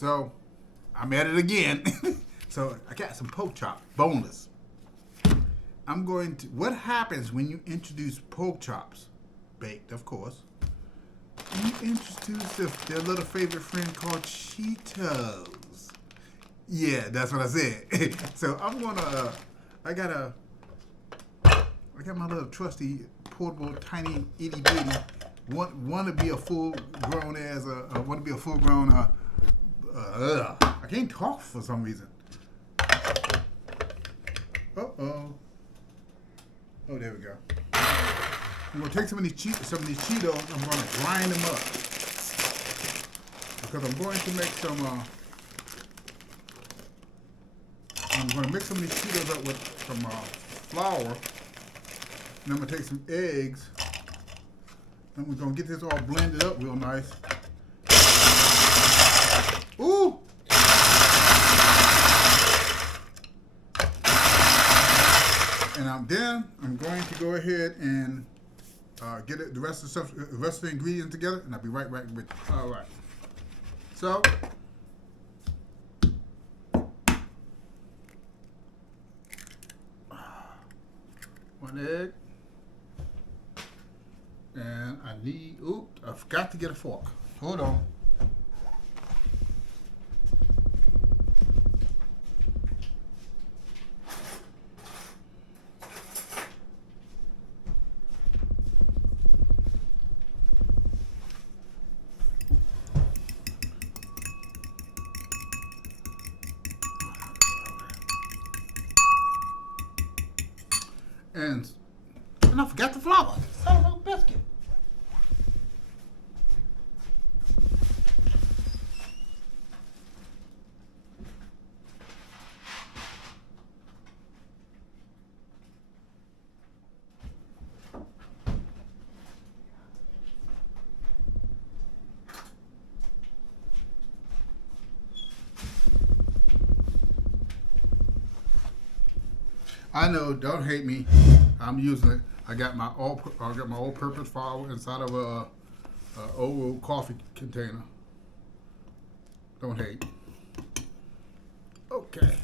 So I'm at it again. So I got some pork chop, boneless. I'm going to. What happens when you introduce pork chops, baked, of course? You introduce their little favorite friend called Cheetos. Yeah, that's what I said. So I'm gonna. I got my little trusty portable tiny itty bitty. Want to be a full grown want to be a full grown I can't talk for some reason. Oh, there we go. I'm gonna take some of these Cheetos. I'm gonna grind them up because I'm going to make some. I'm gonna mix some of these Cheetos up with some flour, and I'm gonna take some eggs, and we're gonna get this all blended up real nice. Ooh! And I'm going to go ahead and get the rest of the ingredients together, and I'll be right back with you. All right. So, one egg, and I forgot to get a fork. Hold on. And I forgot the flour. Son of a biscuit. I know, don't hate me. I'm using it. I got my all-purpose flour inside of a old coffee container. Don't hate. Okay.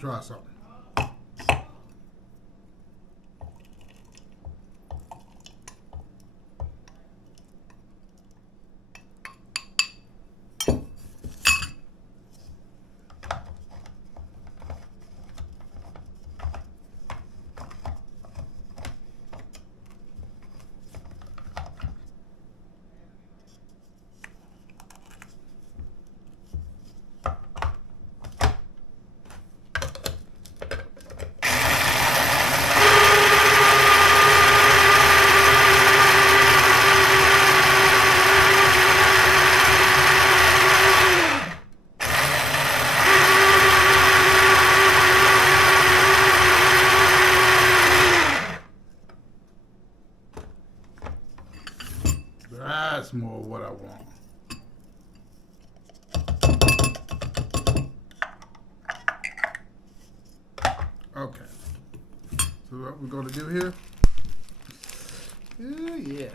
Try something. That's more what I want. Okay. So what we're going to do here, Ooh, yeah.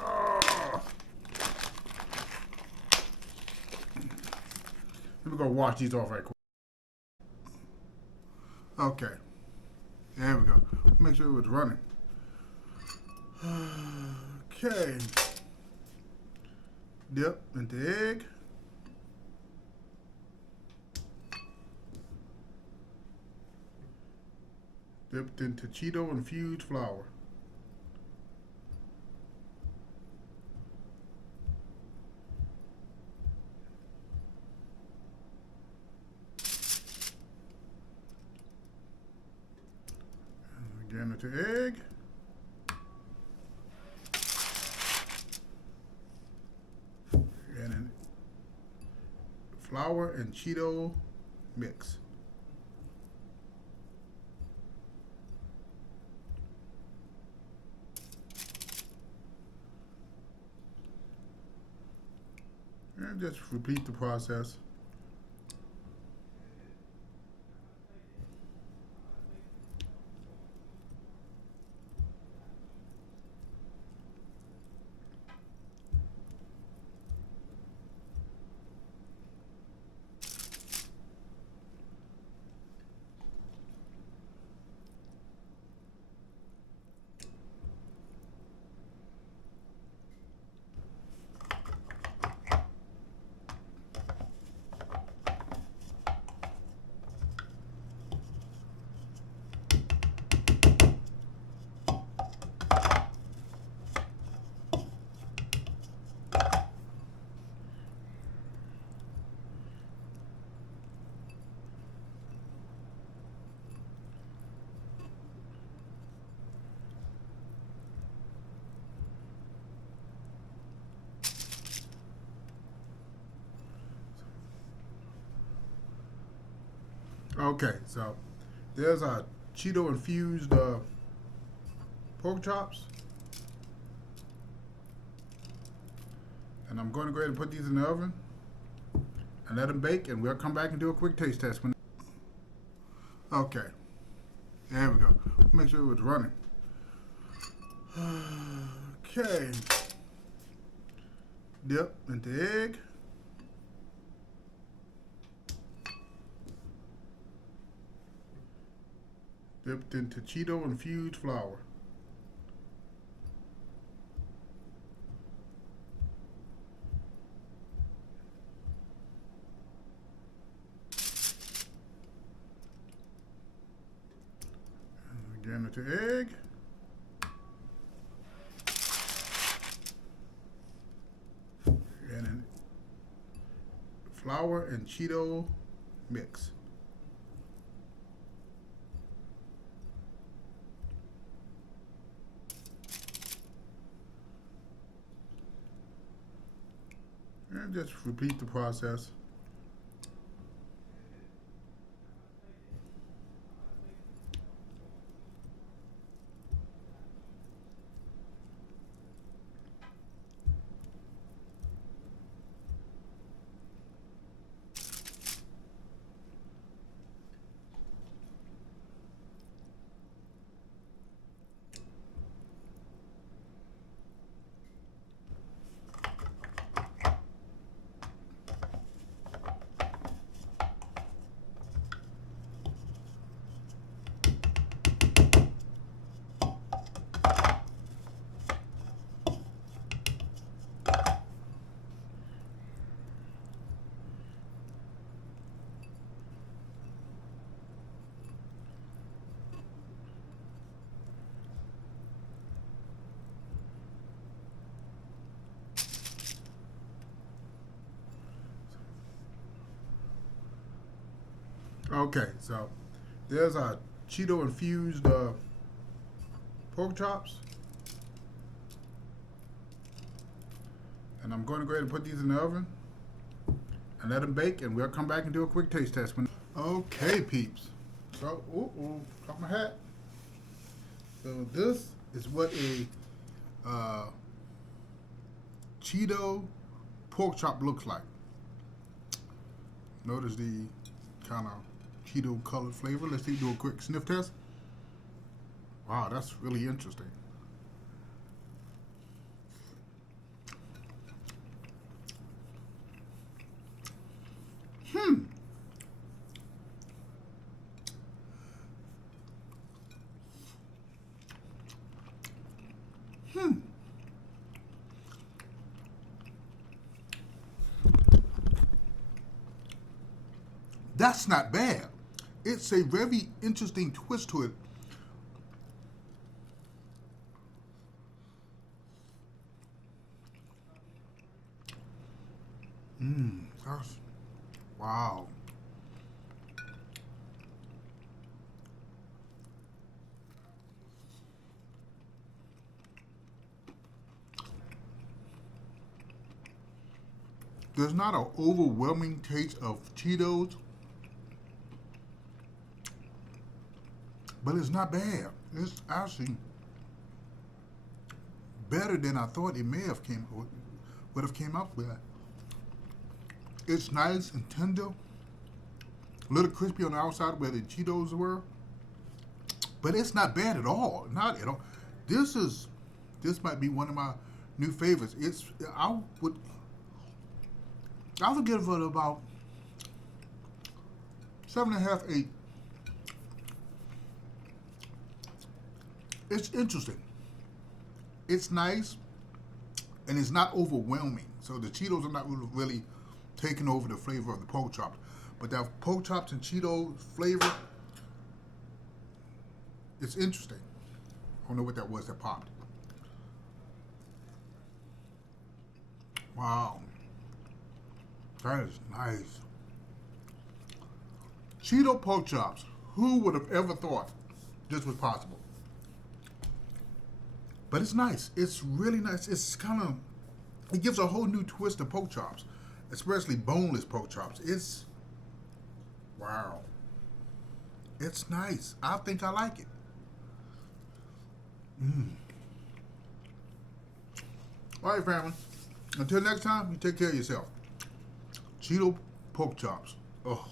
Oh. Let me go wash these off right quick. Okay. There we go. Make sure it was running. Okay. Dip into egg. Dipped into Cheeto infused flour. Again into egg. And then flour and Cheeto mix. And just repeat the process. Okay, so there's our Cheeto infused pork chops. And I'm going to go ahead and put these in the oven and let them bake, and we'll come back and do a quick taste test. Okay, there we go. Make sure it was running. Okay. Dip into egg. Dipped into Cheeto infused flour. Again into egg. And then flour and Cheeto mix. And just repeat the process. Okay, so there's our Cheeto infused pork chops. And I'm going to go ahead and put these in the oven and let them bake, and we'll come back and do a quick taste test. Okay, peeps. So, got my hat. So this is what a Cheeto pork chop looks like. Notice the kind of Cheeto colored flavor. Let's do a quick sniff test. Wow, that's really interesting. Hmm. Hmm. That's not bad. It's a very interesting twist to it. That's, wow. There's not an overwhelming taste of Cheetos, but it's not bad. It's actually better than I thought it may have came would have came up with. It's nice and tender, a little crispy on the outside where the Cheetos were, but it's not bad at all. Not at all. This is this might be one of my new favorites. It's would I would give it about 7.5, 8. It's interesting. It's nice, and it's not overwhelming. So the Cheetos are not really taking over the flavor of the pork chops. But that pork chops and Cheeto flavor, it's interesting. I don't know what that was that popped. Wow, that is nice. Cheeto pork chops. Who would have ever thought this was possible? But it's nice. It's really nice. It's kind of it gives a whole new twist to pork chops, especially boneless pork chops. It's wow. It's nice. I think I like it. All right, family. Until next time, you take care of yourself. Cheeto pork chops. Oh.